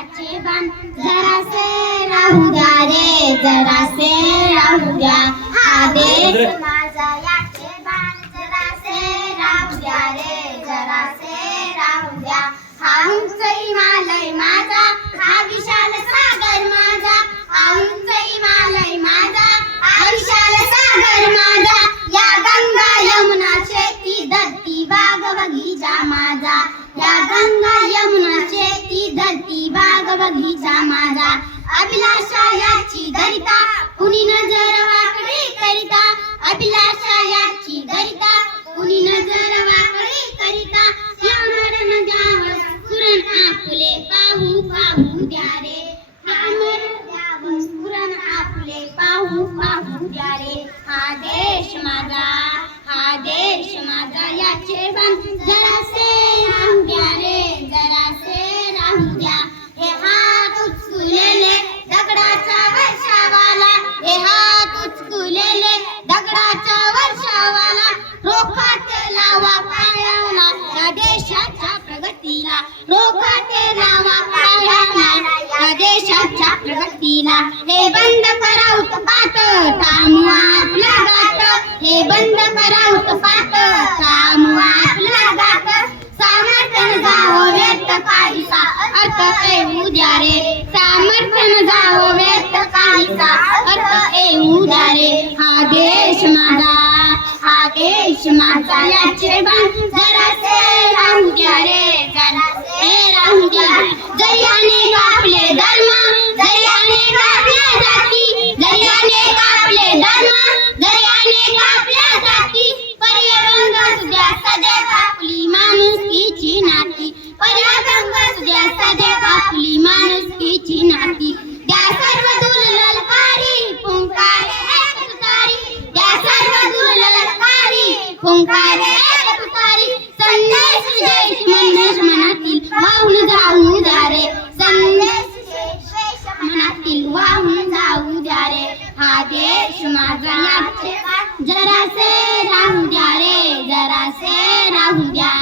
याचे बाण जरासे राहू द्या रे, जरासे राहू द्या. हा देश माझा याचे बाण जरासे राहू द्या रे, जरासे राहू द्या. हा उंच हिमालय माझा, हा विशाल सागर माझा, हा उंच हिमालय माझा, हा विशाल सागर माझा. या गंगा यमुना शेती धरती बाग बगीचा माझा, या गंगा यमुना शेती धरती बाग बगीचा माझा. अभिलाषा याची धरिता कुणी नजर वाकडी करिता, अभिलाषा याची धरिता कुणी नजर वाकडी करिता. या मरण द्यावं स्फुरण आपुले पाहू पाहू द्या रे, या मरण द्यावं स्फुरण आपुले पाहू पाहू द्या रे. हा देश माझा, हा देश माझा याचे बाण जरासे राहू द्या रे, जरासे राहू द्या. हे हात उचकुलेले दगडाचा वर्षावाला, हे हात उचकुलेले दगडाचा वर्षावाला. रोखात लावा पायाला या देशाच्या प्रगतीला, रोखात लावा पायाला या देशाच्या प्रगतीला. हे बंद करा उत्पात थांबवा आपला गात, हे बंद करा उत्पात थांबवा आपला गात. सामर्थ्य जावं व्यर्थ काहीसा अर्थ येऊ द्या रे, सामर्थ्य जावं व्यर्थ काहीसा अर्थ येऊ द्या रे. हा देश माझा, हा देश माझा याचे बाण जरासे राहू द्या रे, जरासे राहू द्या. दर्याने कापले धर्म, दर्याने कापल्या जाती, दर्याने कापले धर्म, दर्याने कापल्या जाती. पर्यटन सुद्या सदैव आपली माणुसकीची नाती, पर्यटन सुद्या सदैव आपली माणुसकीची नाती. त्या सर्व दुर्ललकारी फुंकारे एक तुतारी, त्या सर्व दुर्ललकारी फुंकारे एक तुतारी. संदेश देश मनुष्य मनातील वाहून जाऊ द्या रे, संदेश देश मनातील वाहून जाऊ द्या रे. हा देश माझा याचे जरासे राहू द्या रे, जरासे राहू द्या.